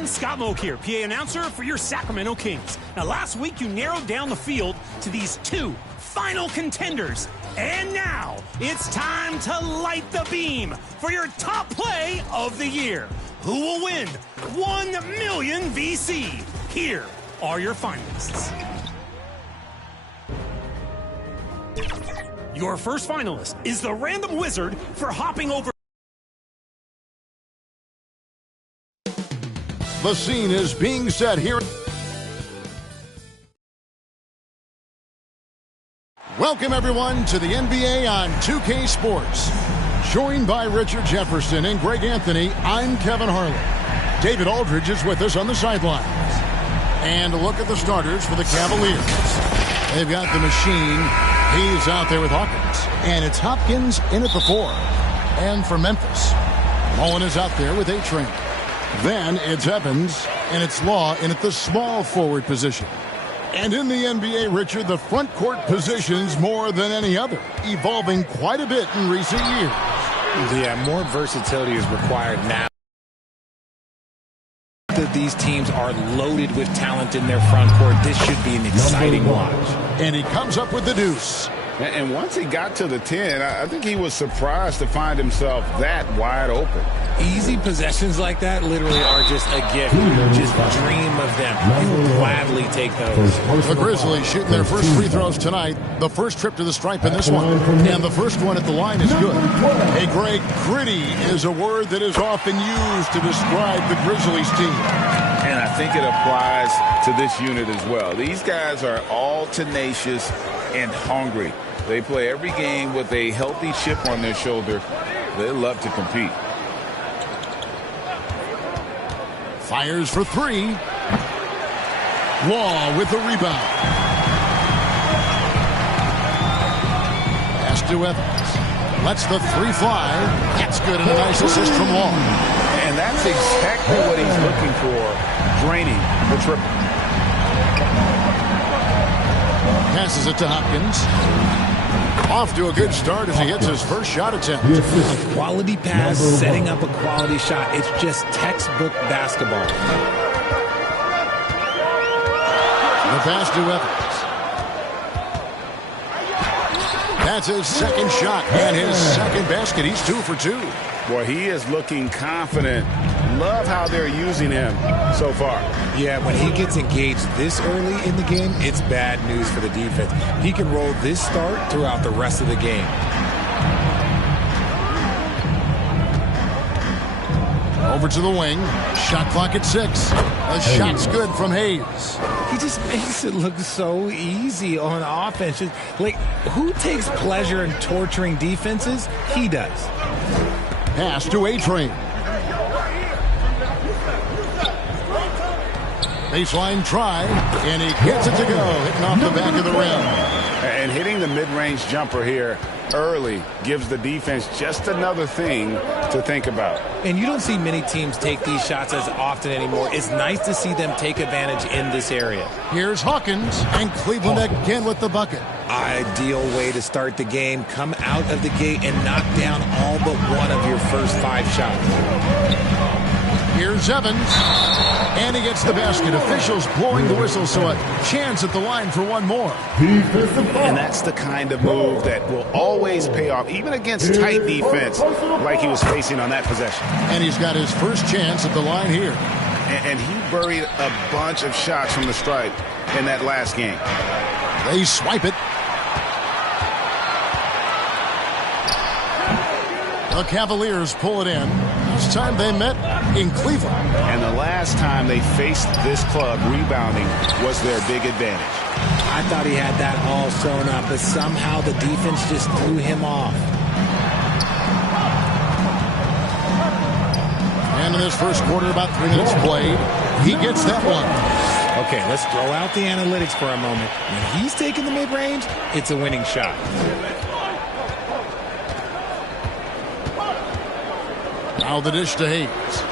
everyone, Scott Moak here, PA announcer for your Sacramento Kings. Now, last week you narrowed down the field to these two final contenders. And now, it's time to light the beam for your top play of the year. Who will win 1 million VC? Here are your finalists. Your first finalist is the random wizard for hopping over. The scene is being set here. Welcome, everyone, to the NBA on 2K Sports. Joined by Richard Jefferson and Greg Anthony, I'm Kevin Harlan. David Aldridge is with us on the sidelines. And a look at the starters for the Cavaliers. They've got the machine. He's out there with Hawkins. And it's Hopkins in at the 4. And for Memphis, Mullen is out there with A-Train. Then it's Evans, and it's Law in at the small forward position. And in the NBA, Richard, the front court positions more than any other, evolving quite a bit in recent years. Yeah, more versatility is required now. These teams are loaded with talent in their front court. This should be an exciting watch. And he comes up with the deuce. And once he got to the 10, I think he was surprised to find himself that wide open. Easy possessions like that literally are just a gift. Just dream of them. You will gladly take those. The Grizzlies shooting their first free throws tonight. The first trip to the stripe in this one. And the first one at the line is good. Hey, Greg, gritty is a word that is often used to describe the Grizzlies team. And I think it applies to this unit as well. These guys are all tenacious and hungry. They play every game with a healthy chip on their shoulder. They love to compete. Fires for 3. Law with the rebound. Pass to Evans. Lets the 3 fly. That's good, and a nice assist from Law. And that's exactly what he's looking for, draining the triple. Passes it to Hopkins. Off to a good start as he hits his first shot attempt. A quality pass, setting up a quality shot. It's just textbook basketball. The pass to Evans. That's his second shot and his second basket. He's 2 for 2. Boy, he is looking confident. Love how they're using him so far. Yeah, when he gets engaged this early in the game, it's bad news for the defense. He can roll this start throughout the rest of the game. Over to the wing. Shot clock at 6. A shot's good from Hayes. He just makes it look so easy on offense. Just, like, who takes pleasure in torturing defenses? He does. Pass to A-Train. Baseline try, and he gets it to go, hitting off the back of the rim. And hitting the mid-range jumper here early gives the defense just another thing to think about. And you don't see many teams take these shots as often anymore. It's nice to see them take advantage in this area. Here's Hawkins, and Cleveland again with the bucket. Ideal way to start the game. Come out of the gate and knock down all but one of your first 5 shots. Here's Evans, and he gets the basket. Officials blowing the whistle, so a chance at the line for one more. And that's the kind of move that will always pay off, even against tight defense like he was facing on that possession. And he's got his first chance at the line here. And he buried a bunch of shots from the stripe in that last game. They swipe it. The Cavaliers pull it in. This time they met in Cleveland. And the last time they faced this club, rebounding was their big advantage. I thought he had that all sewn up, but somehow the defense just threw him off. And in this first quarter, about 3 minutes played, he gets that one. Okay, let's throw out the analytics for a moment. When he's taking the mid-range, it's a winning shot. Now the dish to Hayes.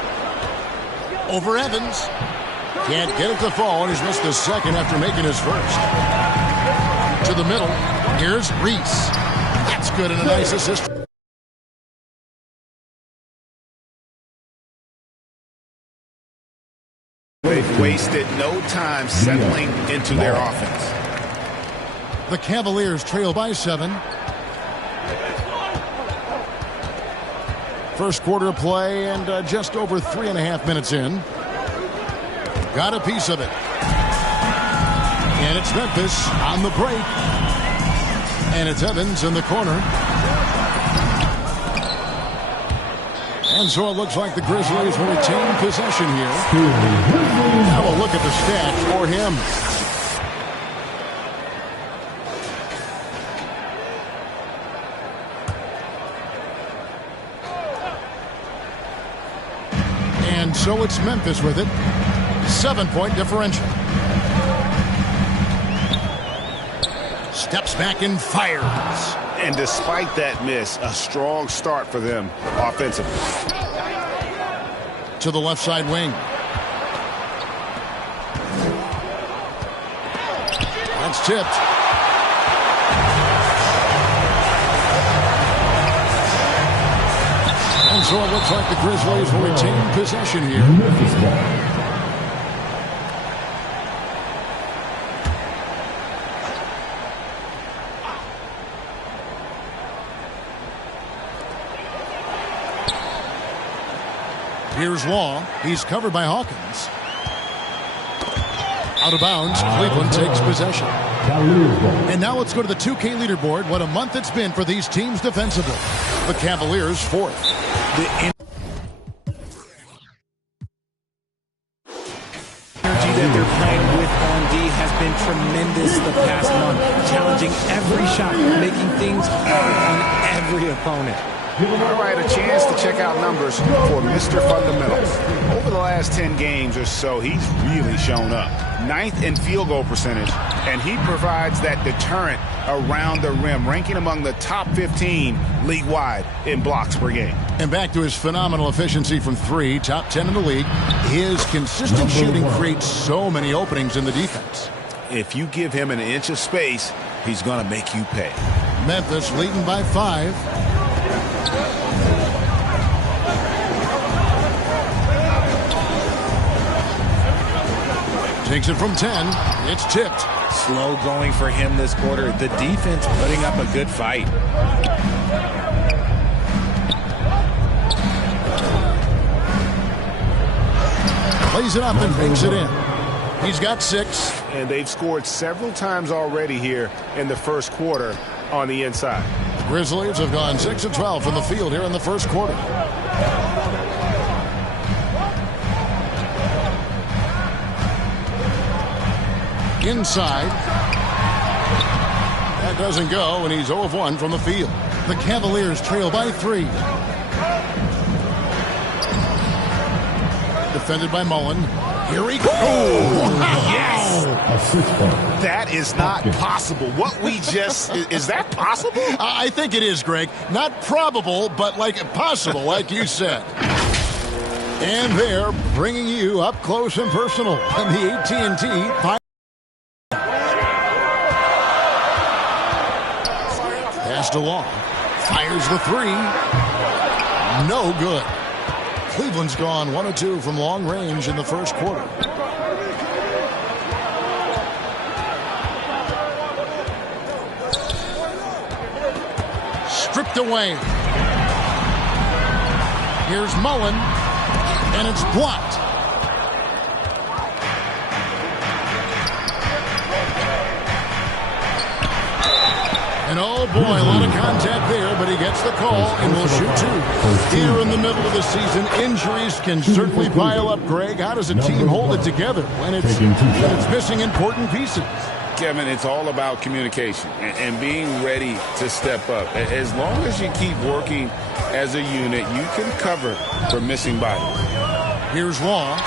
Over Evans. Can't get it to fall, and he's missed the second after making his first. To the middle. Here's Reese. That's good, and a nice assist. wasted no time settling into their offense. The Cavaliers trail by 7. First quarter play and just over 3.5 minutes in. Got a piece of it. And it's Memphis on the break. And it's Evans in the corner. And so it looks like the Grizzlies will retain possession here. Now we'll look at the stats for him. And so it's Memphis with it. 7-point differential. Steps back and fires. And despite that miss, a strong start for them offensively. To the left side wing. That's tipped. And so it looks like the Grizzlies will retain possession here. Here's Law. He's covered by Hawkins. Out of bounds. Cleveland takes possession. And now let's go to the 2K leaderboard. What a month it's been for these teams defensively. The Cavaliers 4th. The energy that they're playing with on D has been tremendous the past month. Challenging every shot, making things hard on every opponent. All right, a chance to check out numbers for Mr. Fundamentals. Over the last 10 games or so, he's really shown up. 9th in field goal percentage, and he provides that deterrent around the rim, ranking among the top 15 league-wide in blocks per game. And back to his phenomenal efficiency from 3, top 10 in the league. His consistent shooting creates so many openings in the defense. If you give him an inch of space, he's going to make you pay. Memphis leading by 5. Takes it from 10. It's tipped. Slow going for him this quarter. The defense putting up a good fight. Plays it up and banks it in. He's got 6. And they've scored several times already here in the first quarter on the inside. Grizzlies have gone 6 of 12 from the field here in the first quarter. Inside. That doesn't go, and he's 0 of 1 from the field. The Cavaliers trail by 3. Defended by Mullen. Here he goes. Oh, yes. That is not possible. What we just, is that possible? I think it is, Greg. Not probable, but like possible, like you said. And they're bringing you up close and personal on the AT&T Passed along. Fires the 3. No good. Cleveland's gone 1 of 2 from long range in the first quarter. Stripped away. Here's Mullen, and it's blocked. And oh boy, a lot of contact there, but he gets the call and will shoot 2. Here in the middle of the season, injuries can certainly pile up, Greg. How does a team hold it together when it's missing important pieces? Kevin, it's all about communication and being ready to step up. As long as you keep working as a unit, you can cover for missing bodies. Here's Law.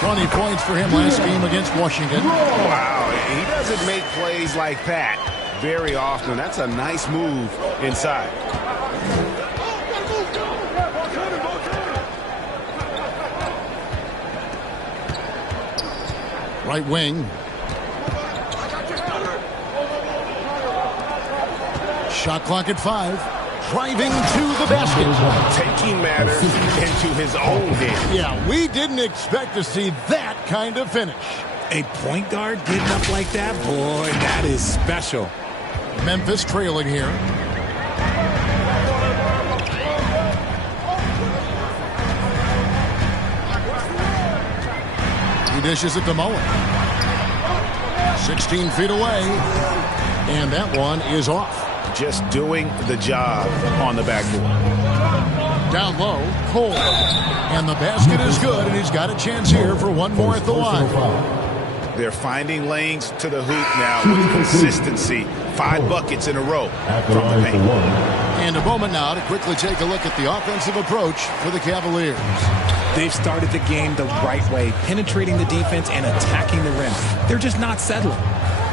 20 points for him last game against Washington. Wow, he doesn't make plays like that very often. That's a nice move inside. Right wing. Shot clock at 5. Driving to the basket. Taking matters into his own hands. Yeah, we didn't expect to see that kind of finish. A point guard getting up like that? Boy, that is special. Memphis trailing here. He dishes it to Mullen. 16 feet away. And that one is off. Just doing the job on the backboard. Down low, Cole. And the basket is good, and he's got a chance here for one more at the line. They're finding lanes to the hoop now with consistency. 5 buckets in a row from the paint. And a moment now to quickly take a look at the offensive approach for the Cavaliers. They've started the game the right way, penetrating the defense and attacking the rim. They're just not settling.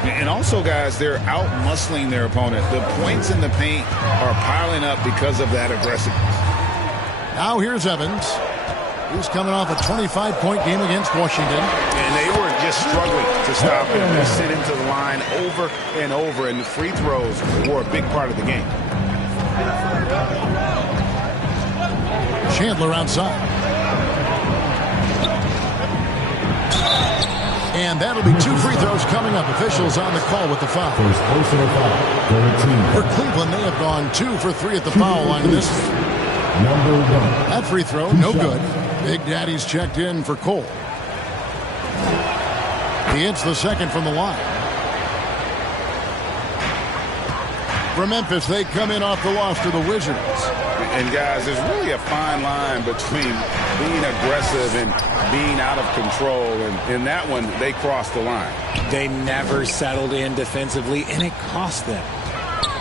And also, guys, they're out-muscling their opponent. The points in the paint are piling up because of that aggressiveness. Now here's Evans. He's coming off a 25-point game against Washington. And they were just struggling to stop him. They sit into the line over and over, and the free throws were a big part of the game. Chandler outside. And that'll be 2 free throws coming up. Officials on the call with the foul. For Cleveland, they have gone 2 for 3 at the foul line in this. That free throw, no good. Big Daddy's checked in for Cole. He hits the second from the line. For Memphis, they come in off the loss to the Wizards. And, guys, there's really a fine line between being aggressive and being out of control. And in that one, they crossed the line. They never settled in defensively, and it cost them.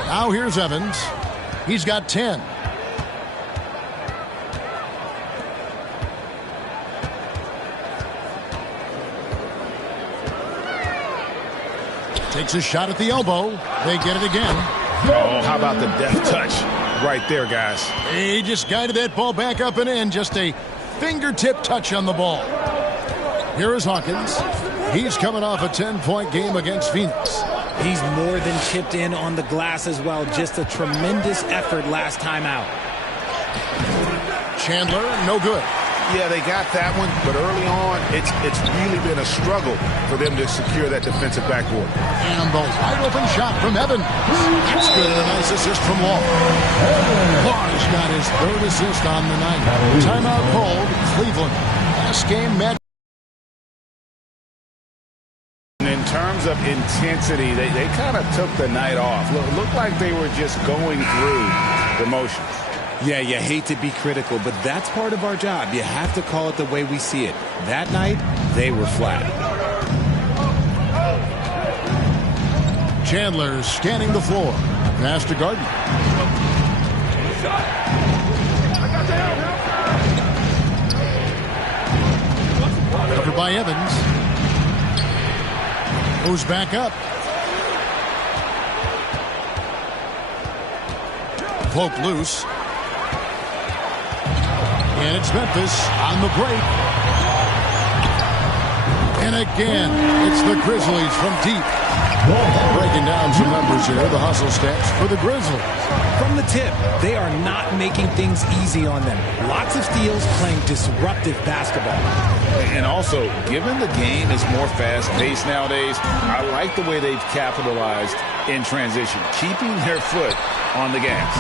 Now here's Evans. He's got 10. Takes a shot at the elbow. They get it again. Oh, how about the deft touch right there, guys? He just guided that ball back up and in. Just a fingertip touch on the ball. Here is Hawkins. He's coming off a 10-point game against Phoenix. He's more than chipped in on the glass as well. Just a tremendous effort last time out. Chandler, no good. Yeah, they got that one, but early on, it's really been a struggle for them to secure that defensive backboard. And the wide-open shot from Evans. That's good, and a nice assist from Law. Law's got his 3rd assist on the night. Timeout called. Cleveland. Last game met. In terms of intensity, they kind of took the night off. Looked like they were just going through the motions. Yeah, you hate to be critical, but that's part of our job. You have to call it the way we see it. That night, they were flat. Chandler scanning the floor. Pass to Gardner. Covered by Evans. Goes back up. Poke loose. And it's Memphis on the break. And again, it's the Grizzlies from deep. Breaking down some numbers here, the hustle stats for the Grizzlies. From the tip, they are not making things easy on them. Lots of steals, playing disruptive basketball. And also, given the game is more fast-paced nowadays, I like the way they've capitalized in transition, keeping their foot on the gas.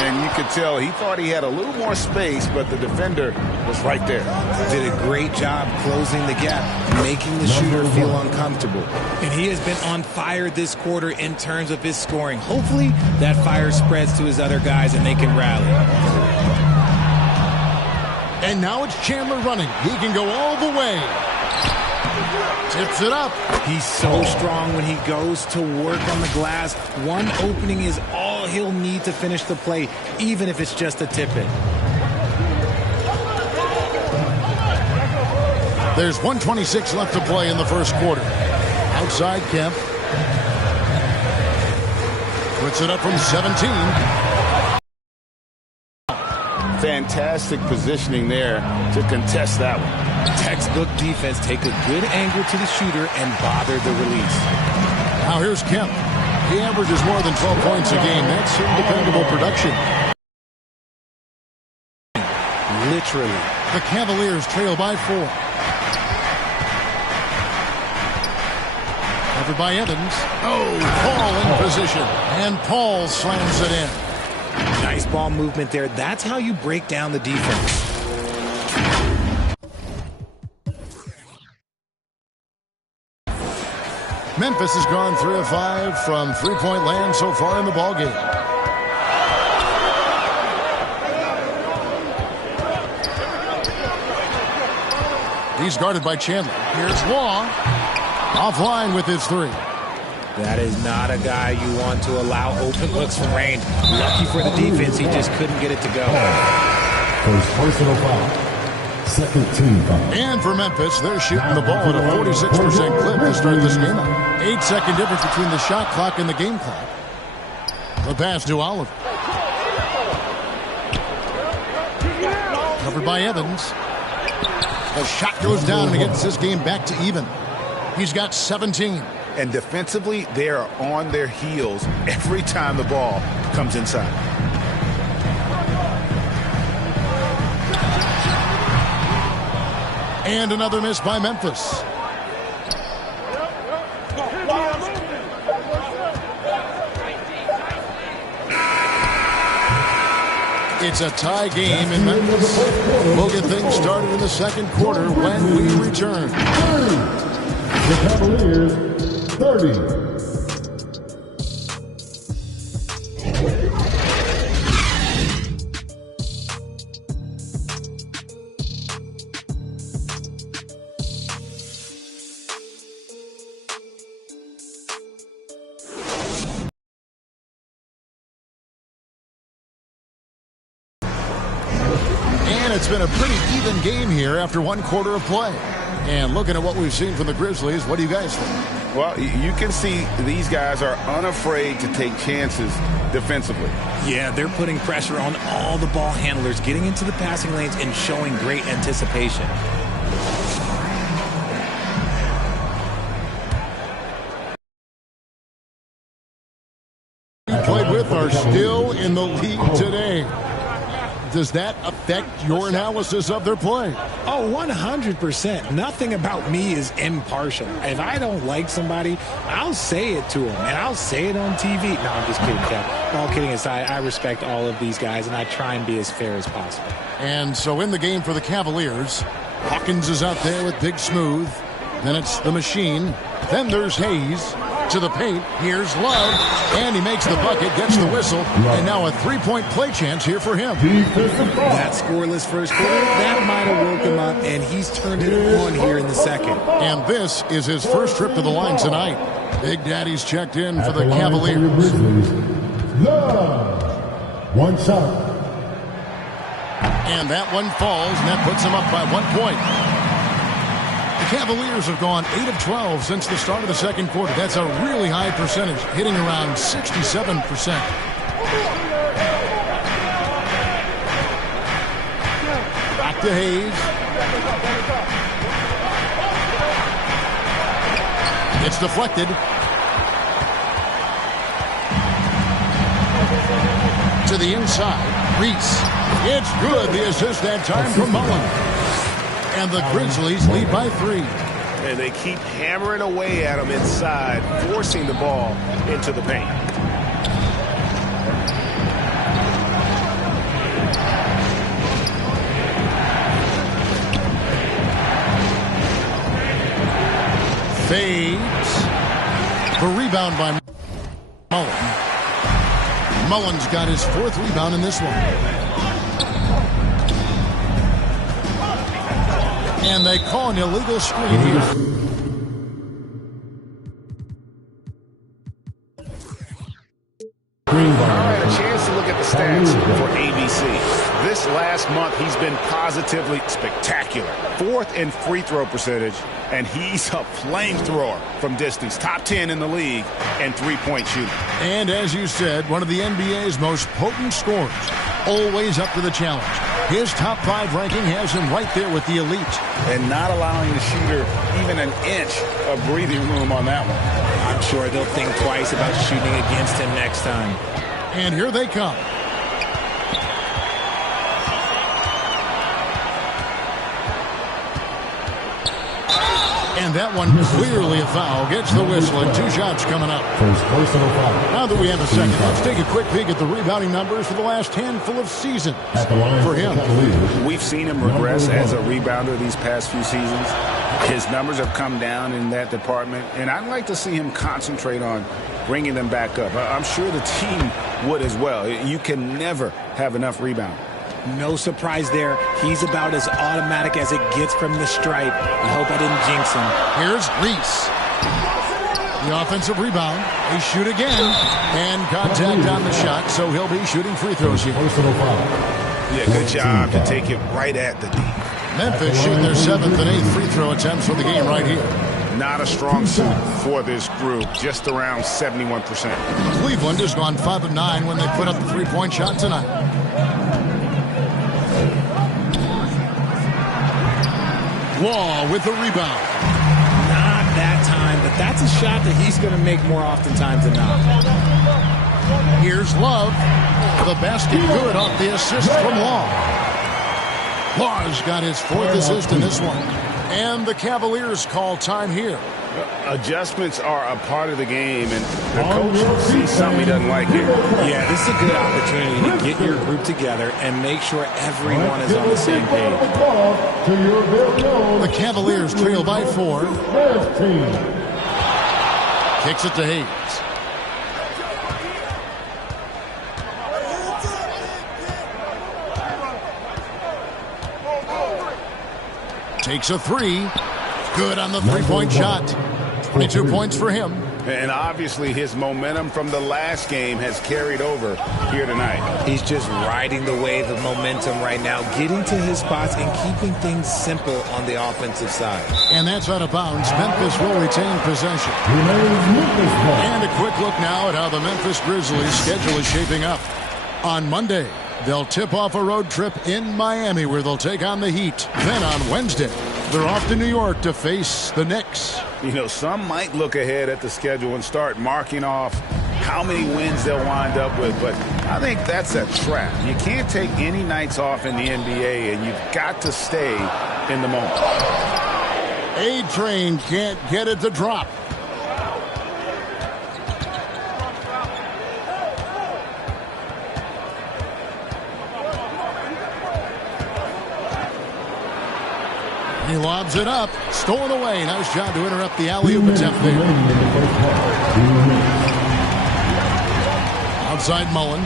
And you could tell he thought he had a little more space, but the defender was right there. Did a great job closing the gap, making the shooter feel uncomfortable. And he has been on fire this quarter in terms of his scoring. Hopefully that fire spreads to his other guys and they can rally. And now it's Chandler running. He can go all the way. Tips it up. He's so strong when he goes to work on the glass. One opening is all he'll need to finish the play, even if it's just a tip-in. There's 1:26 left to play in the first quarter. Outside Kemp. Puts it up from 17. Fantastic positioning there to contest that one. Textbook defense. Take a good angle to the shooter and bother the release. Now here's Kemp. He averages more than 12 points a game. That's some dependable production. Literally. The Cavaliers trail by 4. Covered by Evans. Oh, Paul in position. And Paul slams it in. Nice ball movement there. That's how you break down the defense. Memphis has gone 3 of 5 from three-point land so far in the ballgame. He's guarded by Chandler. Here's Law. Offline with his three. That is not a guy you want to allow open looks from range. Lucky for the defense, he just couldn't get it to go. First personal foul. Second team foul. And for Memphis, they're shooting the ball at a 46% clip to start this game out. 8-second difference between the shot clock and the game clock. The pass to Oliver. Covered by Evans. The shot goes down and it gets this game back to even. He's got 17. And defensively, they are on their heels every time the ball comes inside. And another miss by Memphis. It's a tie game in Memphis. We'll get things started in the second quarter when we return. The Cavaliers, 30. It's been a pretty even game here after one quarter of play. And looking at what we've seen from the Grizzlies, what do you guys think? Well, you can see these guys are unafraid to take chances defensively. Yeah, they're putting pressure on all the ball handlers, getting into the passing lanes and showing great anticipation. Played with are still in the lead today. Does that affect your analysis of their play? Oh, 100%. Nothing about me is impartial. If I don't like somebody, I'll say it to them, and I'll say it on TV. No, I'm just kidding, Kev. All kidding aside, I respect all of these guys, and I try and be as fair as possible. And so in the game for the Cavaliers, Hawkins is out there with Big Smooth. Then it's the Machine. Then there's Hayes. To the paint, here's Love, and he makes the bucket, gets the whistle, and now a three-point play chance here for him. That scoreless first quarter, that might have woke him up, and he's turned it on here in the second. And this is his first trip to the line tonight. Big Daddy's checked in for the Cavaliers. Love. One shot. And that one falls, and that puts him up by 1 point. The Cavaliers have gone 8 of 12 since the start of the second quarter. That's a really high percentage, hitting around 67%. Back to Hayes. It's deflected. To the inside. Reese. It's good. The assist that time from Mullen. And the Grizzlies lead by 3. And they keep hammering away at him inside, forcing the ball into the paint. Fades. The rebound by Mullen. Mullen's got his 4th rebound in this one. And they call an illegal screen here. All right, a chance to look at the stats for ABC. This last month, he's been positively spectacular. 4th in free throw percentage, and he's a flamethrower from distance. Top 10 in the league and three-point shooting. And as you said, one of the NBA's most potent scorers. Always up to the challenge. His top 5 ranking has him right there with the elite. And not allowing the shooter even an inch of breathing room on that one. I'm sure they'll think twice about shooting against him next time. And here they come. And that one clearly a foul. Gets the whistle and 2 shots coming up. First personal foul. Now that we have a second, let's take a quick peek at the rebounding numbers for the last handful of seasons for him. We've seen him regress as a rebounder these past few seasons. His numbers have come down in that department, and I'd like to see him concentrate on bringing them back up. I'm sure the team would as well. You can never have enough rebound. No surprise there. He's about as automatic as it gets from the stripe. I hope I didn't jinx him. Here's Reese. The offensive rebound. They shoot again. And contact on the shot, so he'll be shooting free throws here. Personal foul. Yeah, good job to take it right at the D. Memphis shooting their 7th and 8th free throw attempts for the game right here. Not a strong suit for this group, just around 71%. Cleveland has gone 5 of 9 when they put up the three-point shot tonight. Wall with the rebound. Not that time, but that's a shot that he's going to make more oftentimes than not. Here's Love. The basket good off the assist from Law. Law's got his 4th assist in this one. And the Cavaliers call time here. Adjustments are a part of the game, and the coach sees something he doesn't like here. Yeah, this is a good opportunity to get your group together and make sure everyone is on the same page. The Cavaliers trail by 4. Kicks it to Hayes. Takes a 3. Good on the three-point shot. 22 points for him. And obviously his momentum from the last game has carried over here tonight. He's just riding the wave of momentum right now, getting to his spots and keeping things simple on the offensive side. And that's out of bounds. Memphis will retain possession. And a quick look now at how the Memphis Grizzlies' schedule is shaping up. On Monday, they'll tip off a road trip in Miami where they'll take on the Heat. Then on Wednesday, they're off to New York to face the Knicks. You know, some might look ahead at the schedule and start marking off how many wins they'll wind up with, but I think that's a trap. You can't take any nights off in the NBA, and you've got to stay in the moment. A-Train can't get it to drop. He lobs it up. Stolen away. Nice job to interrupt the alley-oop attempt there. Outside Mullen.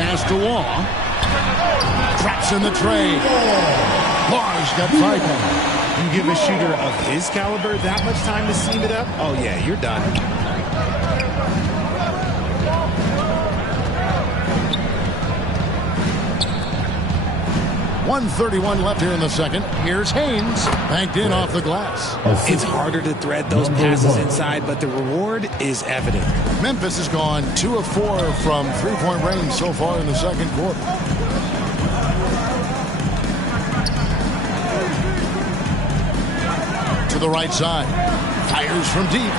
Pass to Wall. Traps in the tray. Law's got 5 points. You give a shooter of his caliber that much time to seam it up? Oh, yeah, you're done. 1:31 left here in the second. Here's Haynes. Banked in off the glass. It's harder to thread those passes inside, but the reward is evident. Memphis has gone 2 of 4 from three-point range so far in the second quarter. To the right side. Fires from deep.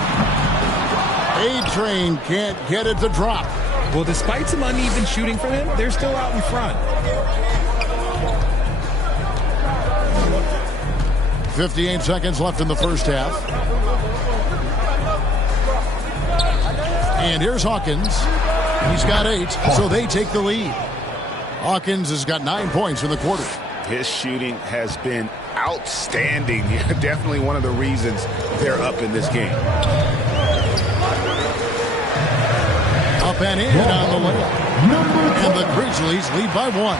A-Train can't get it to drop. Well, despite some uneven shooting from him, they're still out in front. 58 seconds left in the first half. And here's Hawkins. He's got 8, so they take the lead. Hawkins has got 9 points in the quarter. His shooting has been outstanding. Definitely one of the reasons they're up in this game. Up and in on the layup. And the Grizzlies lead by 1.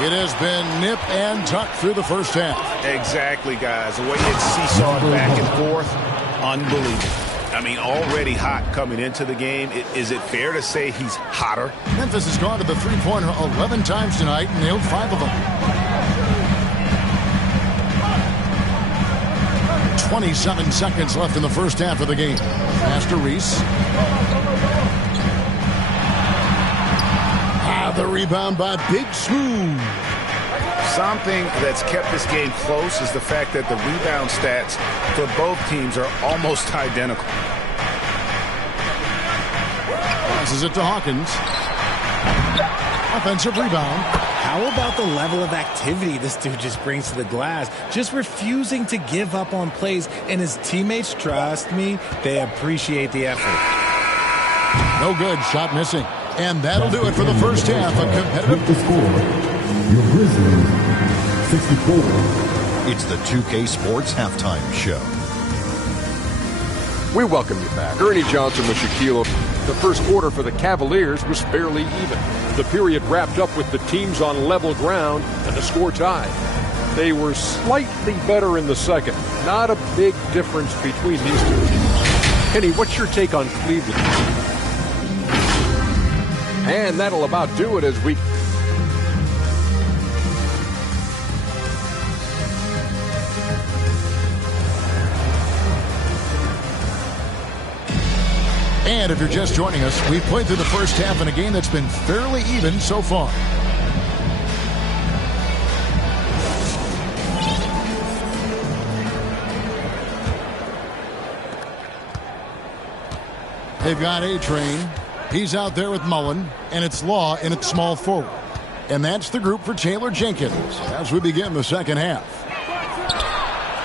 It has been nip and tuck through the first half. Exactly, guys. The way it's seesawed back and forth, unbelievable. I mean, already hot coming into the game. Is it fair to say he's hotter? Memphis has gone to the three-pointer 11 times tonight and nailed 5 of them. 27 seconds left in the first half of the game. Pass to Reese. The rebound by Big Smooth. Something that's kept this game close is the fact that the rebound stats for both teams are almost identical. Passes it to Hawkins. Offensive rebound. How about the level of activity this dude just brings to the glass? Just refusing to give up on plays, and his teammates, trust me, they appreciate the effort. No good. Shot missing. And that'll do it for the first half. A competitive score. Your Grizzlies, 64. It's the 2K Sports Halftime Show. We welcome you back. Ernie Johnson with Shaquille. The first quarter for the Cavaliers was fairly even. The period wrapped up with the teams on level ground and the score tied. They were slightly better in the second. Not a big difference between these two teams. Kenny, what's your take on Cleveland? And that'll about do it as we... And if you're just joining us, we've played through the first half in a game that's been fairly even so far. They've got A-Train. He's out there with Mullen, and it's Law in its small forward. And that's the group for Taylor Jenkins as we begin the second half.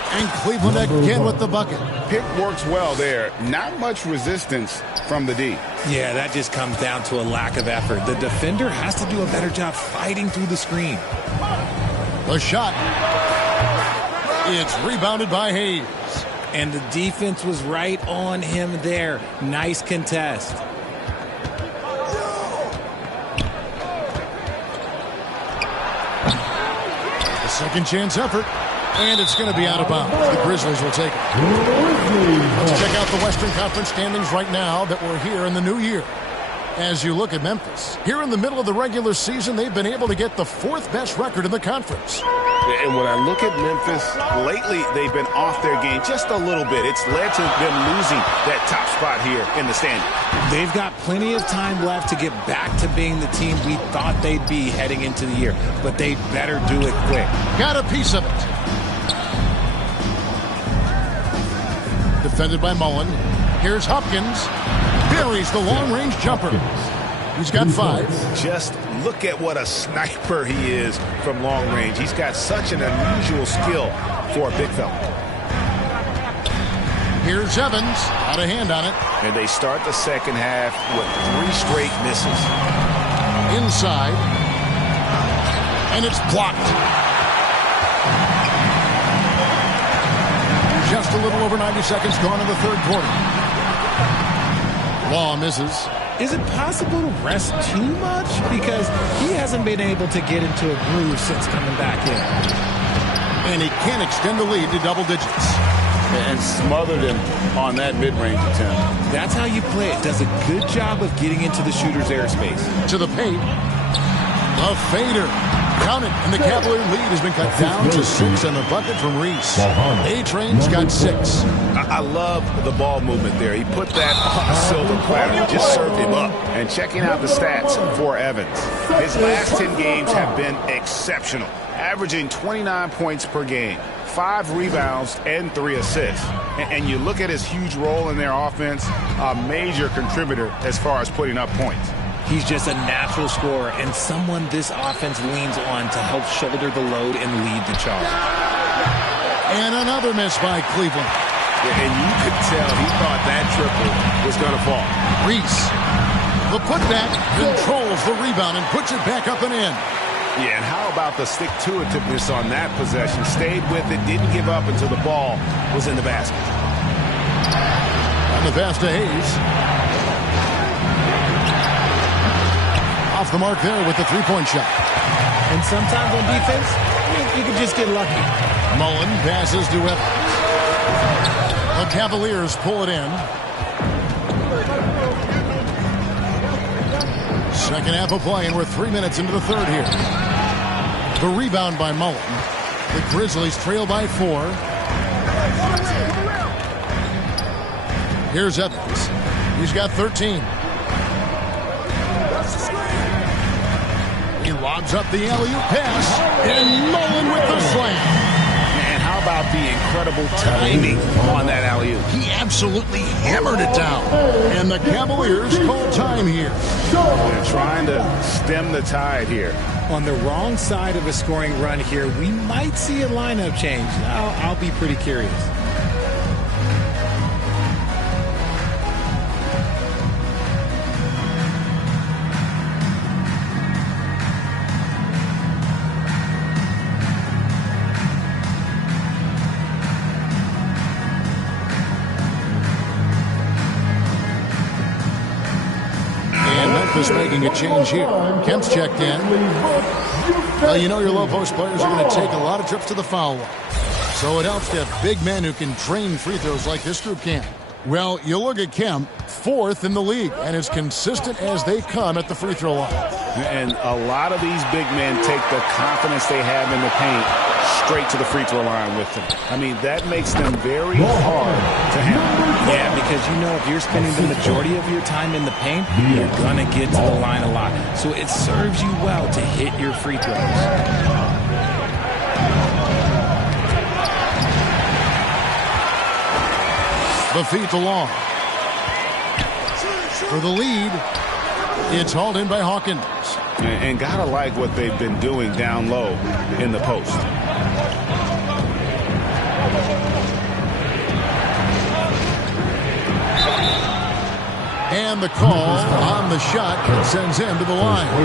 And Cleveland again with the bucket. Pick works well there. Not much resistance from the D. Yeah, that just comes down to a lack of effort. The defender has to do a better job fighting through the screen. The shot. It's rebounded by Hayes. And the defense was right on him there. Nice contest. A second chance effort. And it's going to be out of bounds. The Grizzlies will take it. Let's check out the Western Conference standings right now that we're here in the new year. As you look at Memphis, here in the middle of the regular season, they've been able to get the fourth best record in the conference. And when I look at Memphis, lately they've been off their game just a little bit. It's led to them losing that top spot here in the standings. They've got plenty of time left to get back to being the team we thought they'd be heading into the year. But they better do it quick. Got a piece of it. Defended by Mullen. Here's Hopkins. Buries the long-range jumper. He's got 5. Just look at what a sniper he is from long range. He's got such an unusual skill for a big fella. Here's Evans. Got a hand on it. And they start the second half with 3 straight misses. Inside. And it's blocked. Just a little over 90 seconds gone in the third quarter. Law misses. Is it possible to rest too much? Because he hasn't been able to get into a groove since coming back in. And he can't extend the lead to double digits. And smothered him on that mid-range attempt. That's how you play it. Does a good job of getting into the shooter's airspace. To the paint. A fader. Count it. And the Cavalier lead has been cut down to 6 and the bucket from Reese. A-Train's got 6. I love the ball movement there. He put that on a silver platter, just served him up. And checking out the stats for Evans. His last 10 games have been exceptional, averaging 29 points per game, 5 rebounds, and 3 assists. And you look at his huge role in their offense, a major contributor as far as putting up points. He's just a natural scorer and someone this offense leans on to help shoulder the load and lead the charge. And another miss by Cleveland. And you could tell he thought that triple was going to fall. Reese, the putback, controls the rebound and puts it back up and in. Yeah, and how about the stick-to-itiveness on that possession? Stayed with it, didn't give up until the ball was in the basket. On the pass to Hayes. Off the mark there with the three-point shot. And sometimes on defense, you can just get lucky. Mullen passes to Evans. The Cavaliers pull it in. Second half of play, and we're 3 minutes into the third here. The rebound by Mullen. The Grizzlies trail by 4. Here's Evans. He's got 13. He lobs up the alley-oop pass, and Mullen with the slam. And how about the incredible timing on that alley-oop? He absolutely hammered it down. And the Cavaliers call time here. They're trying to stem the tide here. On the wrong side of a scoring run here, we might see a lineup change. I'll be pretty curious. Memphis making a change here. Kemp's checked in. Well, you know your low post players are going to take a lot of trips to the foul line. So it helps to have big men who can drain free throws like this group can. Well, you look at Kemp, 4th in the league, and as consistent as they come at the free throw line. And a lot of these big men take the confidence they have in the paint straight to the free throw line with them. I mean, that makes them very hard to handle. Yeah, because you know if you're spending the majority of your time in the paint, you're going to get to the line a lot. So it serves you well to hit your free throws. The feet to Long. For the lead, it's hauled in by Hawkins. And gotta like what they've been doing down low in the post. And the call on the shot sends him to the line. Wow,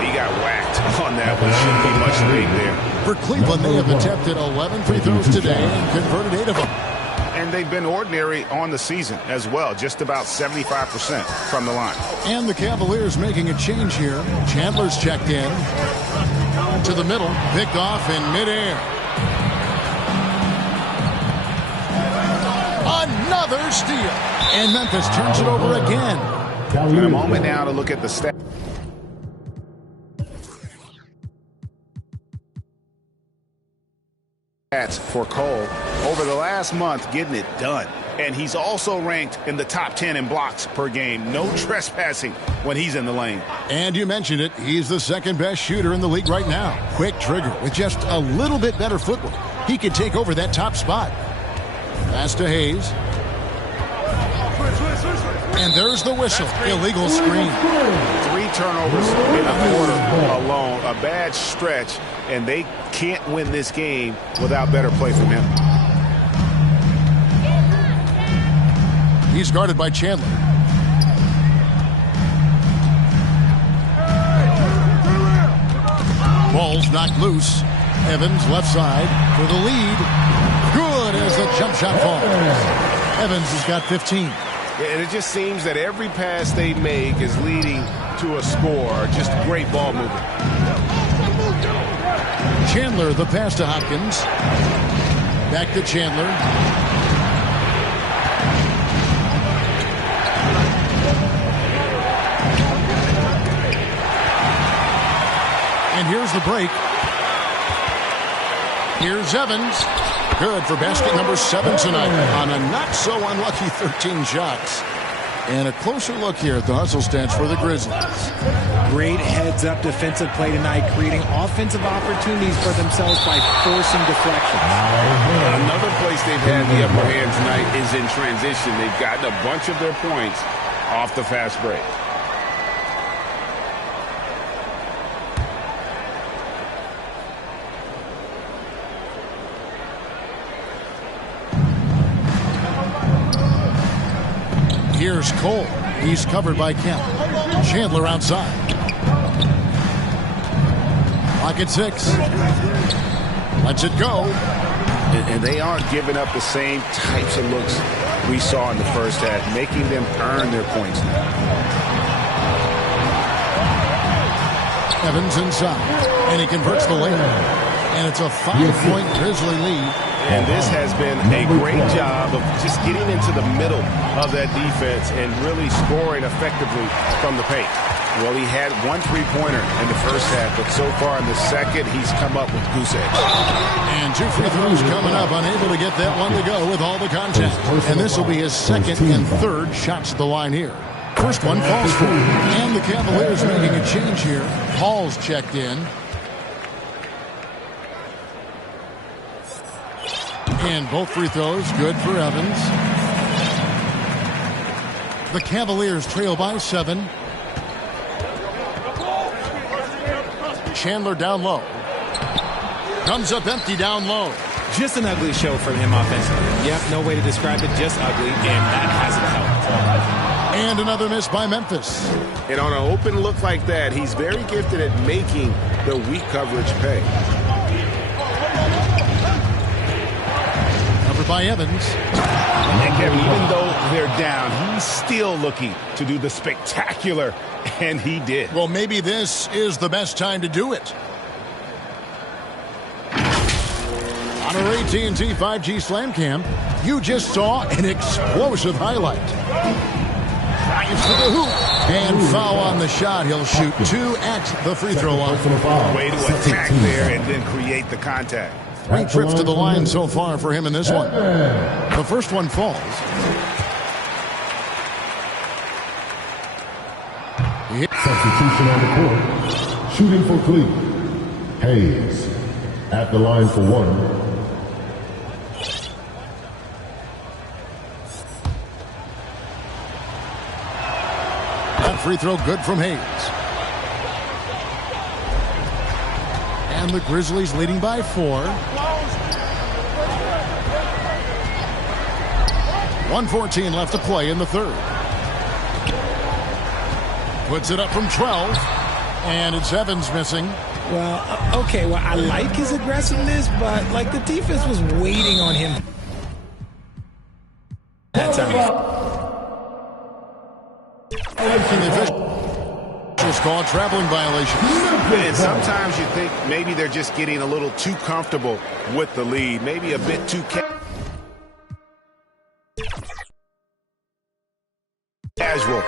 he got whacked on that one. Shouldn't be much lead there. For Cleveland, they have attempted 11 free throws today and converted 8 of them. And they've been ordinary on the season as well, just about 75% from the line. And the Cavaliers making a change here. Chandler's checked in. To the middle, picked off in midair. Another steal. And Memphis turns it over again. And a moment now to look at the stats. For Cole over the last month, getting it done. And he's also ranked in the top 10 in blocks per game. No trespassing when he's in the lane. And you mentioned it, he's the second best shooter in the league right now. Quick trigger with just a little bit better footwork. He could take over that top spot. Pass to Hayes. And there's the whistle. Illegal screen. 3 turnovers in a quarter alone. A bad stretch. And they can't win this game without better play from him. He's guarded by Chandler. Ball's knocked loose. Evans left side for the lead. Good as the jump shot falls. Evans has got 15. And it just seems that every pass they make is leading to a score. Just great ball movement. Chandler, the pass to Hopkins. Back to Chandler. And here's the break. Here's Evans. Good for basket number 7 tonight on a not-so-unlucky 13 shots. And a closer look here at the hustle stats for the Grizzlies. Great heads-up defensive play tonight, creating offensive opportunities for themselves by forcing deflections. Another place they've had the upper hand tonight is in transition. They've gotten a bunch of their points off the fast break. Here's Cole. He's covered by Kemp. Chandler outside. Clock at 6. Lets it go. And they aren't giving up the same types of looks we saw in the first half, making them earn their points now. Evans inside. And he converts the layup. And it's a 5-point Grizzly lead. And this has been a great job of just getting into the middle of that defense and really scoring effectively from the paint. Well, he had 1 3-pointer in the first half, but so far in the second, he's come up with goose egg. And 2 free throws coming up, unable to get that one to go with all the contact. And this will be his second and third shots at the line here. First one falls for him. And the Cavaliers making a change here. Paul's checked in. And both free throws good for Evans. The Cavaliers trail by 7. Chandler down low. Comes up empty down low. Just an ugly show from him offensively. Yep, no way to describe it, just ugly, and that hasn't helped. And another miss by Memphis. And on an open look like that, he's very gifted at making the weak coverage pay. Covered by Evans. And Kevin, even though they're down, he's still looking to do the spectacular, and he did. Well, maybe this is the best time to do it. On our AT&T 5G Slam Cam, you just saw an explosive highlight. Drives to the hoop. And foul on the shot. He'll shoot 2 at the free throw line. Way to attack there and then create the contact. 3 trips to the line so far for him in this one. The first one falls. Substitution on the court. Shooting for Cleveland. Hayes at the line for 1. That free throw good from Hayes. And the Grizzlies leading by 4. 1:14 left to play in the third. Puts it up from 12. And it's Evans missing. Well, okay, well, I like his aggressiveness, but, like, the defense was waiting on him. That time. It's called traveling violation. And sometimes you think maybe they're just getting a little too comfortable with the lead, maybe a bit too casual.